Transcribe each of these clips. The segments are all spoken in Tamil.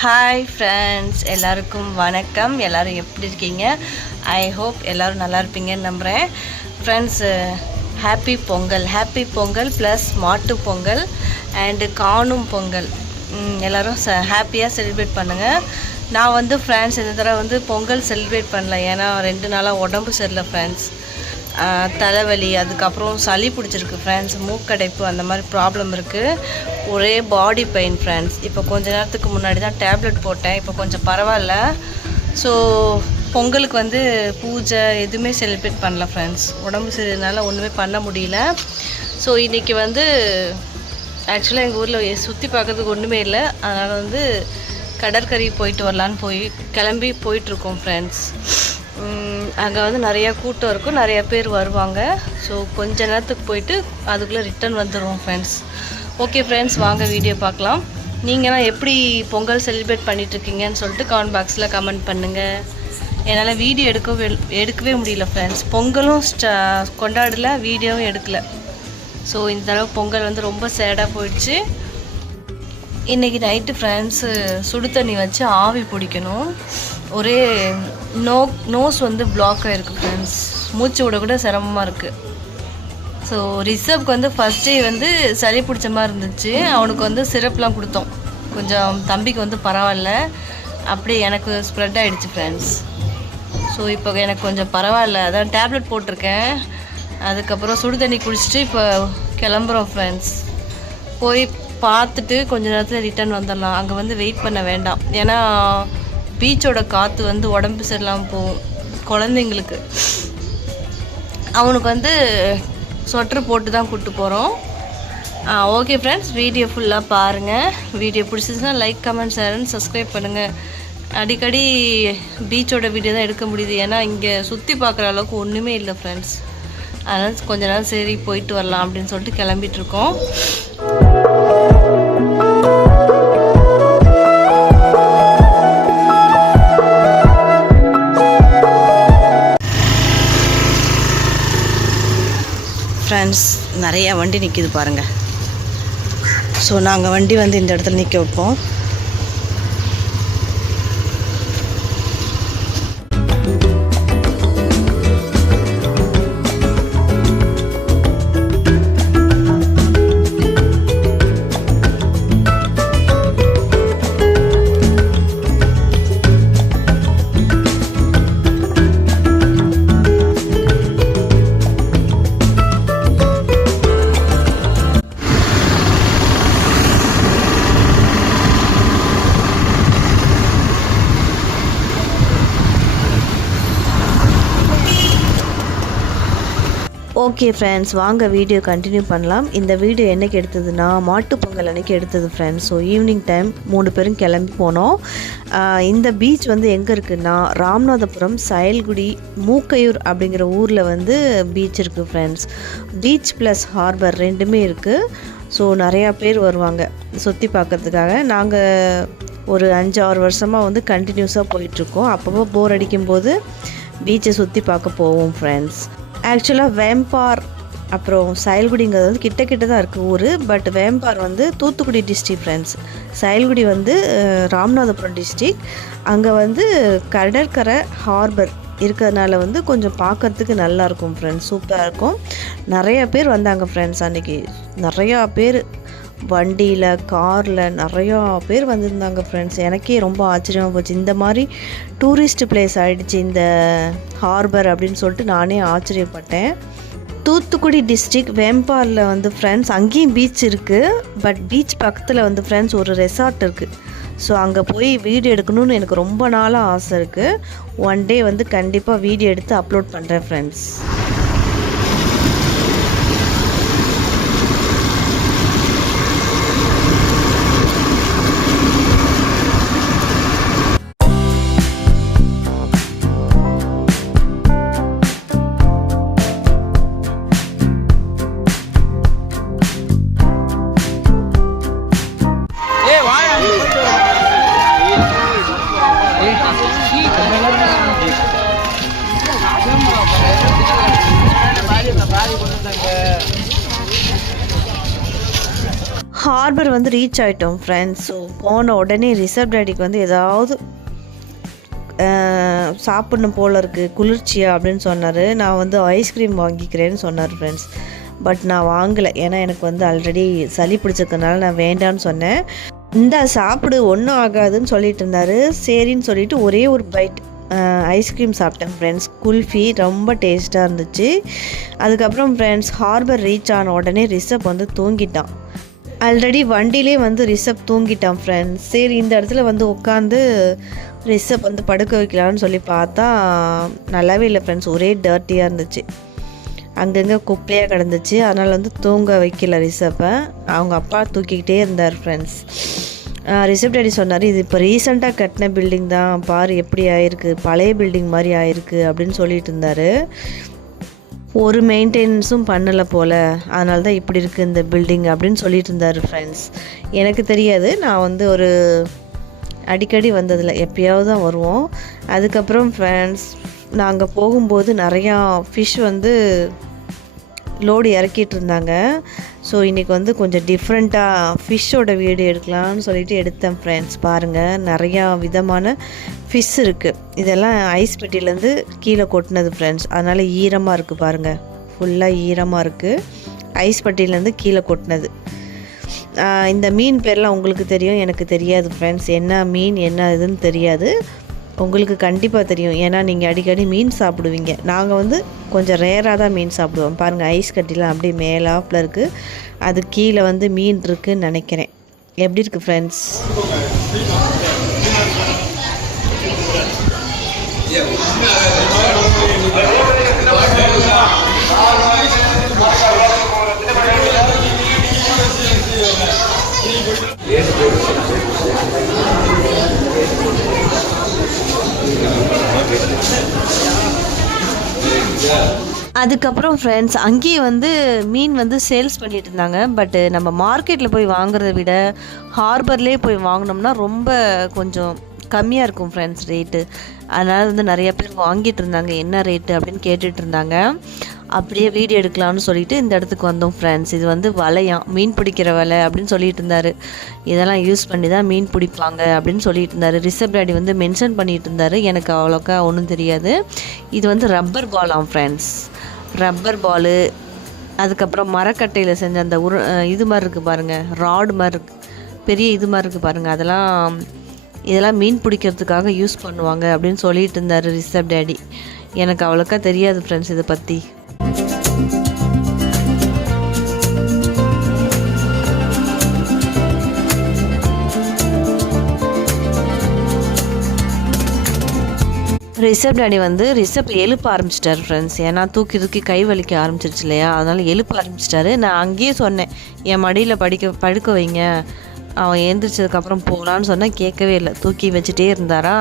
ஹாய் ஃப்ரெண்ட்ஸ் எல்லாருக்கும் வணக்கம். எல்லாரும் எப்படி இருக்கீங்க? ஐ ஹோப் எல்லாரும் நல்லா இருப்பீங்கன்னு நம்புகிறேன் friends happy Pongal. Happy Pongal plus Mattu Pongal and காணும் பொங்கல். எல்லோரும் ச ஹாப்பியாக செலிப்ரேட் பண்ணுங்கள் நான் வந்து ஃப்ரெண்ட்ஸ் இந்த தடவை வந்து பொங்கல் செலிப்ரேட் பண்ணல. ஏன்னா ரெண்டு நாளாக உடம்பு சரியில்லை ஃப்ரெண்ட்ஸ் தலைவலி அதுக்கப்புறம் சளி பிடிச்சிருக்கு ஃப்ரெண்ட்ஸ் மூக்கடைப்பு அந்த மாதிரி ப்ராப்ளம் இருக்குது ஒரே பாடி பெயின் ஃப்ரெண்ட்ஸ் இப்போ கொஞ்ச நேரத்துக்கு முன்னாடி தான் டேப்லெட் போட்டேன். இப்போ கொஞ்சம் பரவாயில்ல. ஸோ பொங்கலுக்கு வந்து பூஜை எதுவுமே செலிப்ரேட் பண்ணல ஃப்ரெண்ட்ஸ் உடம்பு சரியில்லைனால ஒன்றுமே பண்ண முடியல. ஸோ இன்றைக்கி வந்து ஆக்சுவலாக எங்கள் ஊரில் சுற்றி பார்க்குறதுக்கு ஒன்றுமே இல்லை. அதனால் வந்து கடற்கரை போயிட்டு வரலான்னு போய் கிளம்பி போயிட்டுருக்கோம் ஃப்ரெண்ட்ஸ் அங்கே வந்து நிறையா கூட்டம் இருக்கும். நிறையா பேர் வருவாங்க. ஸோ கொஞ்ச நேரத்துக்கு போயிட்டு அதுக்குள்ளே ரிட்டர்ன் வந்துடுவோம் ஃப்ரெண்ட்ஸ் ஓகே ஃப்ரெண்ட்ஸ் வாங்க வீடியோ பார்க்கலாம். நீங்களாம் எப்படி பொங்கல் செலிப்ரேட் பண்ணிகிட்ருக்கீங்கன்னு சொல்லிட்டு கமெண்ட் பாக்ஸில் கமெண்ட் பண்ணுங்கள் என்னால் வீடியோ எடுக்கவே எடுக்கவே முடியல ஃப்ரெண்ட்ஸ் பொங்கலும் ஸ்டா கொண்டாடல வீடியோவும் எடுக்கலை. ஸோ இந்த தடவை பொங்கல் வந்து ரொம்ப சேடாக போயிடுச்சு. இன்றைக்கி நைட்டு ஃப்ரெண்ட்ஸு சுடு தண்ணி வச்சு ஆவி பிடிக்கணும். ஒரே நோ நோஸ் வந்து பிளாக் ஆகிருக்கு ஃப்ரெண்ட்ஸ் மூச்சு விட கூட சிரமமாக இருக்குது ஸோ ரிஷப்க்கு வந்து ஃபஸ்ட் டே வந்து சளி பிடிச்ச மாதிரி இருந்துச்சு. அவனுக்கு வந்து சிரப்லாம் கொடுத்தோம். கொஞ்சம் தம்பிக்கு வந்து பரவாயில்ல. அப்படியே எனக்கு ஸ்ப்ரெட் ஆகிடுச்சு ஃப்ரெண்ட்ஸ் ஸோ இப்போ எனக்கு கொஞ்சம் பரவாயில்ல. அதான் டேப்லெட் போட்டிருக்கேன். அதுக்கப்புறம் சுடு தண்ணி குடிச்சிட்டு இப்போ கிளம்புறோம் ஃப்ரெண்ட்ஸ் போய் பார்த்துட்டு கொஞ்ச நேரத்தில் ரிட்டர்ன் வந்துடலாம். அங்கே வந்து வெயிட் பண்ண வேண்டாம். ஏன்னா பீச்சோட காற்று வந்து உடம்பு சரியில்லாமல் போகும். குழந்தைங்களுக்கு. அவனுக்கு வந்து ஸ்வெட்ரு போட்டு தான் கூப்பிட்டு போகிறோம் ஓகே ஃப்ரெண்ட்ஸ் வீடியோ ஃபுல்லாக பாருங்கள் video பிடிச்சிச்சுன்னா like comment share and subscribe பண்ணுங்கள் அடிக்கடி பீச்சோட வீடியோ தான் எடுக்க முடியுது. ஏன்னா இங்கே சுற்றி பார்க்குற அளவுக்கு ஒன்றுமே இல்லை ஃப்ரெண்ட்ஸ் அதனால் கொஞ்ச நாள் சரி போயிட்டு வரலாம் அப்படின்னு சொல்லிட்டு கிளம்பிட்டு ஃப்ரெண்ட்ஸ் நிறையா வண்டி நிற்கிது பாருங்கள் ஸோ நாங்கள் வண்டி வந்து இந்த இடத்துல நிற்க வைப்போம். ஓகே ஃப்ரெண்ட்ஸ் வாங்க வீடியோ கண்டினியூ பண்ணலாம். இந்த வீடியோ என்னைக்கு எடுத்ததுன்னா மாட்டுப் பொங்கல் அன்றைக்கி எடுத்தது ஃப்ரெண்ட்ஸ் ஸோ ஈவினிங் டைம் மூணு பேரும் கிளம்பி போனோம். இந்த பீச் வந்து எங்கே இருக்குன்னா ராமநாதபுரம் சயல்குடி மூக்கையூர் அப்படிங்கிற ஊரில் வந்து பீச் இருக்குது ஃப்ரெண்ட்ஸ் பீச் ப்ளஸ் ஹார்பர் ரெண்டுமே இருக்குது ஸோ நிறையா பேர் வருவாங்க சுற்றி பார்க்கறதுக்காக. நாங்கள் ஒரு அஞ்சு ஆறு வருஷமாக வந்து கண்டினியூஸாக போயிட்டுருக்கோம் அப்பப்போ போர் அடிக்கும்போது பீச்சை சுற்றி பார்க்க போவோம் ஃப்ரெண்ட்ஸ் ஆக்சுவலாக வேம்பார் அப்புறம் சயல்குடிங்கிறது வந்து கிட்ட கிட்ட தான் இருக்குது ஊர் பட் வேம்பார் வந்து தூத்துக்குடி டிஸ்ட்ரிக் ஃப்ரெண்ட்ஸ் சயல்குடி வந்து ராமநாதபுரம் டிஸ்ட்ரிக் அங்கே வந்து கடற்கரை ஹார்பர் இருக்கிறதுனால வந்து கொஞ்சம் பார்க்கறதுக்கு நல்லாயிருக்கும் ஃப்ரெண்ட்ஸ் சூப்பராக இருக்கும். நிறையா பேர் வந்தாங்க ஃப்ரெண்ட்ஸ் அன்றைக்கி நிறையா பேர் வண்டியில் காரில் நிறையா பேர் வந்திருந்தாங்க ஃப்ரெண்ட்ஸ் எனக்கே ரொம்ப ஆச்சரியமாக போச்சு. இந்த மாதிரி டூரிஸ்ட் பிளேஸ் ஆகிடுச்சு இந்த ஹார்பர் அப்படின்னு சொல்லிட்டு நானே ஆச்சரியப்பட்டேன். தூத்துக்குடி டிஸ்ட்ரிக் வேம்பாரில் வந்து ஃப்ரெண்ட்ஸ் அங்கேயும் பீச் இருக்குது பட் பீச் பக்கத்தில் வந்து ஃப்ரெண்ட்ஸ் ஒரு ரெசார்ட் இருக்குது ஸோ அங்கே போய் வீடியோ எடுக்கணும்னு எனக்கு ரொம்ப நாளாக ஆசை இருக்குது ஒன் டே வந்து கண்டிப்பாக வீடியோ எடுத்து அப்லோட் பண்ணுறேன் ஃப்ரெண்ட்ஸ் ஹார்பர் வந்து ரீச் ஆகிட்டோம் ஃப்ரெண்ட்ஸ் ஸோ போன உடனே ரிசர்வ் டேடிக்கு வந்து ஏதாவது சாப்பிடணும் போல இருக்குது குளிர்ச்சியா அப்படின்னு சொன்னார். நான் வந்து ஐஸ்கிரீம் வாங்கிக்கிறேன்னு சொன்னார் ஃப்ரெண்ட்ஸ் பட் நான் வாங்கலை. ஏன்னா எனக்கு வந்து ஆல்ரெடி சளி பிடிச்சிருக்கனால நான் வேண்டான்னு சொன்னேன். இந்த சாப்பிடு ஒன்றும் ஆகாதுன்னு சொல்லிட்டு இருந்தார். சரின்னு சொல்லிட்டு ஒரே ஒரு பைட் ஐஸ்கிரீம் சாப்பிட்டேன் ஃப்ரெண்ட்ஸ் குல்ஃபி ரொம்ப டேஸ்ட்டாக இருந்துச்சு. அதுக்கப்புறம் ஃப்ரெண்ட்ஸ் ஹார்பர் ரீச் ஆன உடனே ரிஷப் வந்து தூங்கிட்டான். ஆல்ரெடி வண்டியிலே வந்து ரிஷப் தூங்கிட்டான் ஃப்ரெண்ட்ஸ் சரி இந்த இடத்துல வந்து உட்காந்து ரிஷப் வந்து படுக்க வைக்கலான்னு சொல்லி பார்த்தா நல்லாவே இல்லை ஃப்ரெண்ட்ஸ் ஒரே டர்ட்டியாக இருந்துச்சு. அங்கங்கே குப்பையாக கிடந்துச்சு. அதனால் வந்து தூங்க வைக்கல ரிஷப்பை அவங்க அப்பா தூக்கிக்கிட்டே இருந்தார் ஃப்ரெண்ட்ஸ் ரிஷப் டேடி சொன்னார் இது இப்போ ரீசெண்டாக கட்டின பில்டிங் தான். பாரு எப்படி ஆயிருக்கு? பழைய பில்டிங் மாதிரி ஆயிருக்கு. அப்படின்னு சொல்லிட்டு இருந்தார். ஒரு மெயின்டெனன்ஸும் பண்ணலை போல். அதனால தான் இப்படி இருக்குது இந்த பில்டிங் அப்படின்னு சொல்லிட்டு இருந்தார் ஃப்ரெண்ட்ஸ் எனக்கு தெரியாது. நான் வந்து ஒரு அடிக்கடி வந்ததில்ல. எப்பயாவது தான் வருவோம். அதுக்கப்புறம் ஃப்ரெண்ட்ஸ் நாங்கள் போகும்போது நிறையா ஃபிஷ் வந்து லோடு இறக்கிட்டு இருந்தாங்க. ஸோ இன்றைக்கி வந்து கொஞ்சம் டிஃப்ரெண்ட்டாக ஃபிஷ்ஷோட வீடியோ எடுக்கலாம்னு சொல்லிட்டு எடுத்தேன் ஃப்ரெண்ட்ஸ் பாருங்கள் நிறையா விதமான ஃபிஷ் இருக்குது இதெல்லாம் ஐஸ் பெட்டிலேருந்து கீழே கொட்டினது ஃப்ரெண்ட்ஸ் அதனால் ஈரமாக இருக்குது பாருங்கள் ஃபுல்லாக ஈரமாக இருக்குது ஐஸ் பெட்டிலேருந்து கீழே கொட்டினது. இந்த மீன் பேர்லாம் உங்களுக்கு தெரியும் எனக்கு தெரியாது ஃப்ரெண்ட்ஸ் என்ன மீன் என்ன இதுன்னு தெரியாது. உங்களுக்கு கண்டிப்பாக தெரியும். ஏன்னா நீங்கள் அடிக்கடி மீன் சாப்பிடுவீங்க. நாங்கள் வந்து கொஞ்சம் ரேராக தான் மீன் சாப்பிடுவோம். பாருங்கள் ஐஸ் கட்டிலாம் அப்படியே மேலாப்பில் இருக்குது அது கீழே வந்து மீன் இருக்குன்னு நினைக்கிறேன். எப்படி இருக்குது ஃப்ரெண்ட்ஸ் அதுக்கப்புறம் ஃப்ரெண்ட்ஸ் அங்கேயே வந்து மீன் வந்து சேல்ஸ் பண்ணிட்டு இருந்தாங்க. பட்டு நம்ம மார்க்கெட்டில் போய் வாங்குறத விட ஹார்பர்லேயே போய் வாங்கினோம்னா ரொம்ப கொஞ்சம் கம்மியாக இருக்கும் ஃப்ரெண்ட்ஸ் ரேட்டு அதனால் வந்து நிறைய பேர் வாங்கிட்டு இருந்தாங்க. என்ன ரேட்டு அப்படின்னு கேட்டுட்டு இருந்தாங்க. அப்படியே வீடியோ எடுக்கலாம்னு சொல்லிட்டு இந்த இடத்துக்கு வந்தோம் ஃப்ரெண்ட்ஸ் இது வந்து வலையாம் மீன் பிடிக்கிற வலை அப்படின்னு சொல்லிட்டு இருந்தாரு. இதெல்லாம் யூஸ் பண்ணி தான் மீன் பிடிப்பாங்க அப்படின்னு சொல்லிட்டு இருந்தாரு. ரிசப் டாடி வந்து மென்ஷன் பண்ணிட்டு இருந்தாரு. எனக்கு அவ்வளோக்கா ஒன்றும் தெரியாது. இது வந்து ரப்பர் பாலாம் ஃப்ரெண்ட்ஸ் ரப்பர் பாலு அதுக்கப்புறம் மரக்கட்டையில் செஞ்ச அந்த உரு இது மாதிரி இருக்குது பாருங்கள் ராடு மாதிரி இருக்கு பெரிய இது மாதிரி இருக்குது பாருங்கள் அதெல்லாம் இதெல்லாம் மீன் பிடிக்கிறதுக்காக யூஸ் பண்ணுவாங்க அப்படின்னு சொல்லிட்டு இருந்தார் ரிசப் டேடி. எனக்கு அவ்வளோக்கா தெரியாது ஃப்ரெண்ட்ஸ் இதை பற்றி ரிஷப் டேடி வந்து ரிஷப் எழுப்ப ஆரம்பிச்சிட்டாரு ஃப்ரெண்ட்ஸ் ஏன்னா தூக்கி தூக்கி கை வலிக்க ஆரம்பிச்சிருச்சு இல்லையா? அதனால் எழுப்ப ஆரம்பிச்சிட்டாரு. நான் அங்கேயே சொன்னேன் என் மடியில் படிக்க படுக்க வைங்க. அவன் எழுந்திரிச்சதுக்கப்புறம் போகலான்னு சொன்னால் கேட்கவே இல்லை. தூக்கி வச்சுட்டே இருந்தாரா?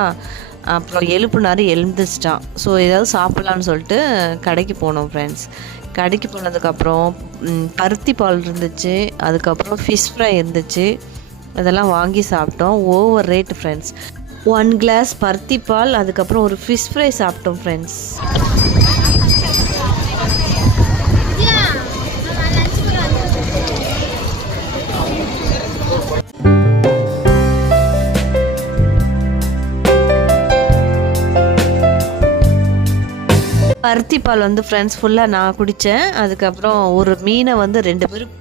அப்புறம் எழுப்புனாரு எழுந்திரிச்சிட்டான். ஸோ ஏதாவது சாப்பிட்லான்னு சொல்லிட்டு கடைக்கு போனோம் ஃப்ரெண்ட்ஸ் கடைக்கு போனதுக்கப்புறம் பருத்தி பால் இருந்துச்சு. அதுக்கப்புறம் ஃபிஷ் ஃப்ரை இருந்துச்சு. இதெல்லாம் வாங்கி சாப்பிட்டோம். Over rate friends one glass பருத்தி பால் அதுக்கப்புறம் ஒரு ஃபிஷ் ஃப்ரை சாப்பிட்டோம் ஃப்ரெண்ட்ஸ் பருத்தி பால் வந்து ஃப்ரெண்ட்ஸ் ஃபுல்லாக நான் குடித்தேன் அதுக்கப்புறம் ஒரு மீனை வந்து ரெண்டு பேரும்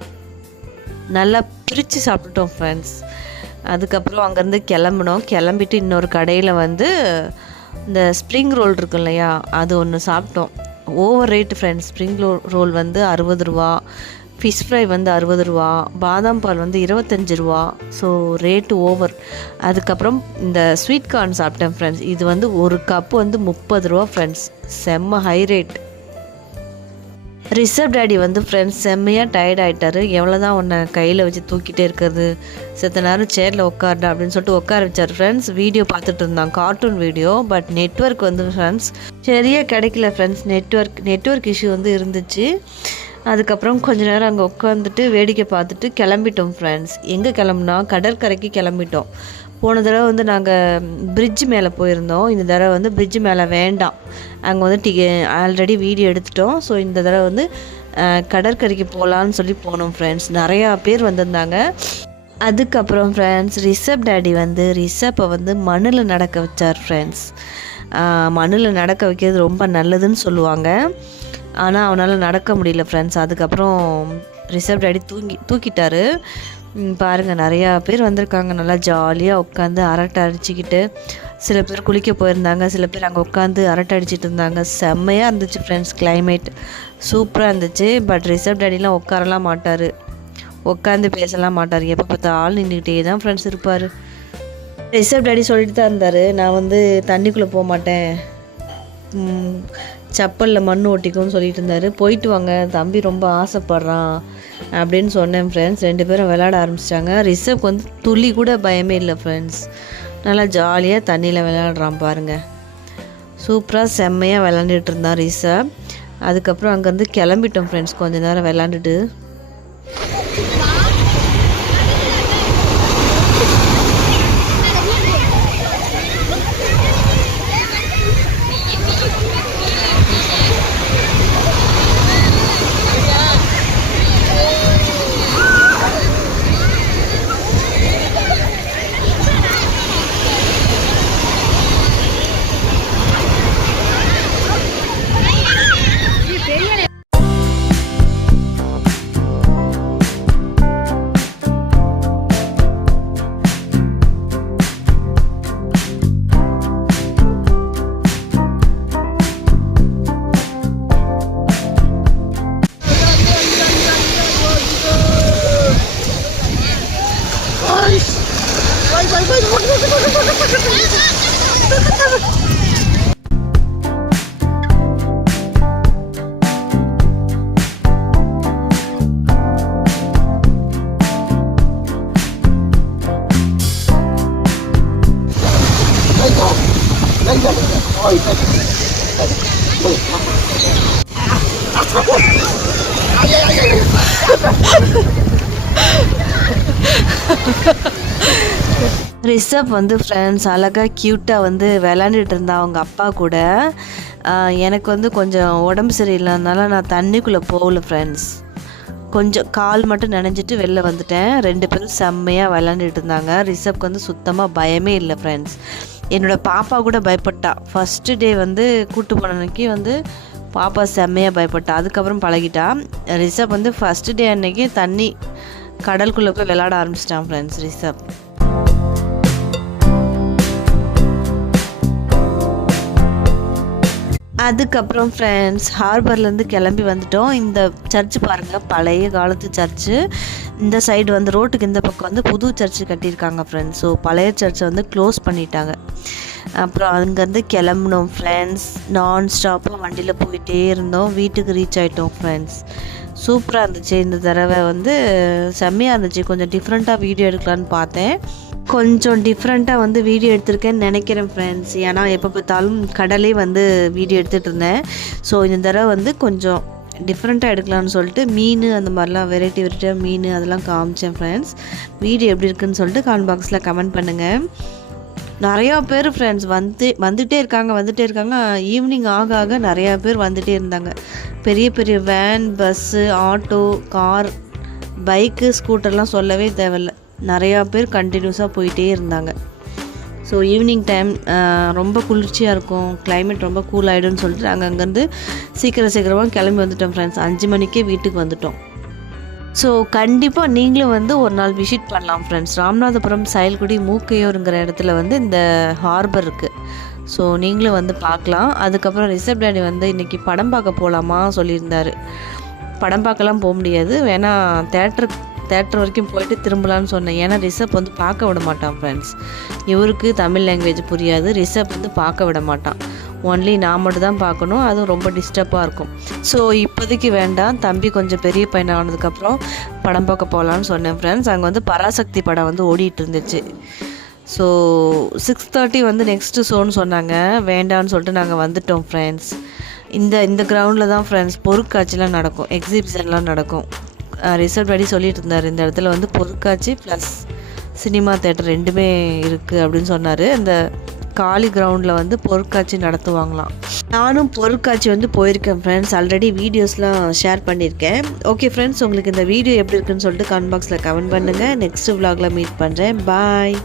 நல்லா பிரித்து சாப்பிட்டுட்டோம் ஃப்ரெண்ட்ஸ் அதுக்கப்புறம் அங்கேருந்து கிளம்புனோம். கிளம்பிட்டு இன்னொரு கடையில் வந்து இந்த ஸ்ப்ரிங் ரோல் இருக்கும் இல்லையா அது ஒன்று சாப்பிட்டோம். ஓவர் ரேட் ஃப்ரெண்ட்ஸ் ஸ்ப்ரிங் ரோ ரோல் வந்து அறுபது ரூபா ஃபிஷ் ஃப்ரை வந்து அறுபது ரூபா பாதாம் பால் வந்து இருபத்தஞ்சி ரூபா. ஸோ ரேட்டு ஓவர் அதுக்கப்புறம் இந்த ஸ்வீட் கார்ன் சாப்பிட்டேன் ஃப்ரெண்ட்ஸ் இது வந்து ஒரு கப்பு வந்து முப்பது ரூபா ஃப்ரெண்ட்ஸ் செம்ம ஹை ரேட் ரிசர்வ் டேடி வந்து ஃப்ரெண்ட்ஸ் செம்மையாக டயர்ட் ஆகிட்டாரு எவ்வளோ தான் உன்னை கையில் வச்சு தூக்கிட்டே இருக்கிறது. செத்த நேரம் சேரில் உட்காருடா அப்படின்னு சொல்லிட்டு உட்கார வச்சார் ஃப்ரெண்ட்ஸ் வீடியோ பார்த்துட்டு இருந்தான் கார்ட்டூன் வீடியோ பட் நெட்வொர்க் வந்து ஃப்ரெண்ட்ஸ் சரியாக கிடைக்கல ஃப்ரெண்ட்ஸ் நெட்வொர்க் நெட்வொர்க் இஷ்யூ வந்து இருந்துச்சு. அதுக்கப்புறம் கொஞ்ச நேரம் அங்கே உட்காந்துட்டு வேடிக்கை பார்த்துட்டு கிளம்பிட்டோம் ஃப்ரெண்ட்ஸ் எங்கே கிளம்புனா கடற்கரைக்கு கிளம்பிட்டோம். போன தடவை வந்து நாங்கள் பிரிட்ஜ் மேலே போயிருந்தோம். இந்த தடவை வந்து பிரிட்ஜ் மேலே வேண்டாம். அங்கே வந்து டி ஆல்ரெடி வீடியோ எடுத்துட்டோம். ஸோ இந்த தடவை வந்து கடற்கரைக்கு போகலான்னு சொல்லி போனோம் ஃப்ரெண்ட்ஸ் நிறையா பேர் வந்திருந்தாங்க. அதுக்கப்புறம் ஃப்ரெண்ட்ஸ் ரிஷப் டேடி வந்து ரிஷப்பை வந்து மண்ணில் நடக்க வச்சார் ஃப்ரெண்ட்ஸ் மண்ணில் நடக்க வைக்கிறது ரொம்ப நல்லதுன்னு சொல்லுவாங்க. ஆனால் அவனால் நடக்க முடியல ஃப்ரெண்ட்ஸ் அதுக்கப்புறம் ரிஷப் டேடி தூங்கி தூக்கிட்டாரு. ம், நிறையா பேர் வந்திருக்காங்க. நல்லா ஜாலியாக உட்காந்து அரட்டை அடிச்சுக்கிட்டு சில பேர் குளிக்க போயிருந்தாங்க சில பேர் அங்கே உட்காந்து அரட்டை அடிச்சிட்டு இருந்தாங்க. செம்மையாக இருந்துச்சு ஃப்ரெண்ட்ஸ் கிளைமேட் சூப்பராக இருந்துச்சு. பட் ரிசர்வ் டேடிலாம் உட்காரலாம் மாட்டார். உட்காந்து பேசலாம் மாட்டார். எப்போ பார்த்தாலும் நின்றுக்கிட்டே தான் ஃப்ரெண்ட்ஸ் இருப்பார். ரிசர்வ் டேடி சொல்லிட்டு தான் இருந்தார். நான் வந்து தண்ணிக்குள்ளே போக மாட்டேன். செப்பலில் மண் ஒட்டிக்கும்னு சொல்லிட்டு இருந்தார். போயிட்டு வாங்க தம்பி ரொம்ப ஆசைப்பட்றான் அப்படின்னு சொன்னேன் ஃப்ரெண்ட்ஸ் ரெண்டு பேரும் விளையாட ஆரம்பிச்சிட்டாங்க. ரிஷப் வந்து துளி கூட பயமே இல்லை ஃப்ரெண்ட்ஸ் நல்லா ஜாலியாக தண்ணியில் விளையாடுறான் பாருங்கள் சூப்பராக செம்மையாக விளாண்டுட்டு இருந்தான் ரிஷப். அதுக்கப்புறம் அங்கேருந்து கிளம்பிட்டோம் ஃப்ரெண்ட்ஸ் கொஞ்ச நேரம் விளாண்டுட்டு いやいやいやいや ரிஷப் வந்து ஃப்ரெண்ட்ஸ் அழகாக க்யூட்டாக வந்து விளாண்டுட்டு இருந்தா அவங்க அப்பா கூட. எனக்கு வந்து கொஞ்சம் உடம்பு சரியில்லாதனால நான் தண்ணிக்குள்ளே போகல ஃப்ரெண்ட்ஸ் கொஞ்சம் கால் மட்டும் நினைஞ்சிட்டு வெளில வந்துட்டேன். ரெண்டு பேரும் செம்மையாக விளாண்டுட்டு இருந்தாங்க. ரிஷப்க்கு வந்து சுத்தமாக பயமே இல்லை ஃப்ரெண்ட்ஸ் என்னோடய பாப்பா கூட பயப்பட்டா. ஃபஸ்ட்டு டே வந்து கூட்டு போன வந்து பாப்பா செம்மையாக பயப்பட்டா. அதுக்கப்புறம் பழகிட்டா. ரிஷப் வந்து ஃபஸ்ட்டு டே அன்னைக்கு தண்ணி கடலுக்குள்ளே போய் விளாட ஆரம்பிச்சிட்டான் ஃப்ரெண்ட்ஸ் ரிஷப். அதுக்கப்புறம் ஃப்ரெண்ட்ஸ் ஹார்பர்லேருந்து கிளம்பி வந்துட்டோம். இந்த சர்ச் பாருங்கள் பழைய காலத்து சர்ச்சு இந்த சைடு வந்து ரோட்டுக்கு இந்த பக்கம் வந்து புது சர்ச்சு கட்டியிருக்காங்க ஃப்ரெண்ட்ஸ் ஸோ பழைய சர்ச்சை வந்து க்ளோஸ் பண்ணிட்டாங்க. அப்புறம் அங்கேருந்து கிளம்புனோம் ஃப்ரெண்ட்ஸ் நான் ஸ்டாப்பாக வண்டியில் போயிட்டே இருந்தோம். வீட்டுக்கு ரீச் ஆகிட்டோம் ஃப்ரெண்ட்ஸ் சூப்பராக இருந்துச்சு. இந்த தடவை வந்து செம்மையாக இருந்துச்சு. கொஞ்சம் டிஃப்ரெண்ட்டாக வீடியோ எடுக்கலான்னு பார்த்தேன். கொஞ்சம் டிஃப்ரெண்ட்டாக வந்து வீடியோ எடுத்திருக்கேன்னு நினைக்கிறேன் ஃப்ரெண்ட்ஸ் ஏன்னா எப்போ பார்த்தாலும் கடலே வந்து வீடியோ எடுத்துகிட்டு இருந்தேன். ஸோ இந்த தடவை வந்து கொஞ்சம் டிஃப்ரெண்ட்டாக எடுக்கலாம்னு சொல்லிட்டு மீன் அந்த மாதிரிலாம் வெரைட்டி வெரைட்டியாக மீன் அதெல்லாம் காமிச்சேன் ஃப்ரெண்ட்ஸ் வீடியோ எப்படி இருக்குன்னு சொல்லிட்டு காமெண்ட் பாக்ஸில் கமெண்ட் பண்ணுங்கள் நிறையா பேர் ஃப்ரெண்ட்ஸ் வந்து வந்துகிட்டே இருக்காங்க வந்துகிட்டே இருக்காங்க. ஈவினிங் ஆக ஆக நிறையா பேர் வந்துகிட்டே இருந்தாங்க. பெரிய பெரிய van bus auto car bike ஸ்கூட்டர்லாம் சொல்லவே தேவையில்ல. நிறையா பேர் கண்டினியூஸாக போயிட்டே இருந்தாங்க. ஸோ ஈவினிங் டைம் ரொம்ப குளிர்ச்சியாக இருக்கும். கிளைமேட் ரொம்ப கூல் ஆகிடும்னு சொல்லிட்டு நாங்கள் அங்கேருந்து சீக்கிரம் சீக்கிரமாக கிளம்பி வந்துட்டோம் ஃப்ரெண்ட்ஸ் அஞ்சு மணிக்கே வீட்டுக்கு வந்துட்டோம். ஸோ கண்டிப்பாக நீங்களும் வந்து ஒரு நாள் விசிட் பண்ணலாம் ஃப்ரெண்ட்ஸ் ராமநாதபுரம் சயல்குடி மூக்கையூருங்கிற இடத்துல வந்து இந்த ஹார்பர் இருக்குது ஸோ நீங்களும் வந்து பார்க்கலாம். அதுக்கப்புறம் ரிஷப் டேடி வந்து இன்றைக்கி படம் பார்க்க போகலாமா சொல்லியிருந்தார். படம் பார்க்கலாம் போக முடியாது. வேணால் தேட்டருக்கு தேட்டர் வரைக்கும் போயிட்டு திரும்பலான்னு சொன்னேன். ஏன்னா ரிஷப் வந்து பார்க்க விட மாட்டான் ஃப்ரெண்ட்ஸ் இவருக்கு தமிழ் லாங்குவேஜ் புரியாது. ரிஷப் வந்து பார்க்க விட மாட்டான். ஒன்லி நான் மட்டும் தான் பார்க்கணும். அதுவும் ரொம்ப டிஸ்டர்பாக இருக்கும். ஸோ இப்போதைக்கு வேண்டாம். தம்பி கொஞ்சம் பெரிய பையன் ஆனதுக்கப்புறம் படம் பார்க்க போகலான்னு சொன்னேன் ஃப்ரெண்ட்ஸ் அங்கே வந்து பராசக்தி படம் வந்து ஓடிட்டு இருந்துச்சு. ஸோ சிக்ஸ் தேர்ட்டி வந்து நெக்ஸ்ட்டு ஷோன்னு சொன்னாங்க. வேண்டான்னு சொல்லிட்டு நாங்கள் வந்துட்டோம் ஃப்ரெண்ட்ஸ் இந்த இந்த கிரவுண்டில் தான் ஃப்ரெண்ட்ஸ் பொருட்காட்சிலாம் நடக்கும். எக்ஸிபிஷன்லாம் நடக்கும். ரிசல்ட் படி சொல்லிட்டு இருந்தார். இந்த இடத்துல வந்து பொருட்காட்சி ப்ளஸ் சினிமா தேட்டர் ரெண்டுமே இருக்குது அப்படின்னு சொன்னார். அந்த காலி கிரவுண்டில் வந்து பொருட்காட்சி நடத்துவாங்களாம். நானும் பொருட்காட்சி வந்து போயிருக்கேன் ஃப்ரெண்ட்ஸ் ஆல்ரெடி வீடியோஸ்லாம் ஷேர் பண்ணியிருக்கேன். ஓகே ஃப்ரெண்ட்ஸ் உங்களுக்கு இந்த வீடியோ எப்படி இருக்குன்னு சொல்லிட்டு கமெண்ட் பாக்ஸில் கமெண்ட் பண்ணுங்கள் நெக்ஸ்ட் விலாகில் மீட் பண்ணுறேன் பாய்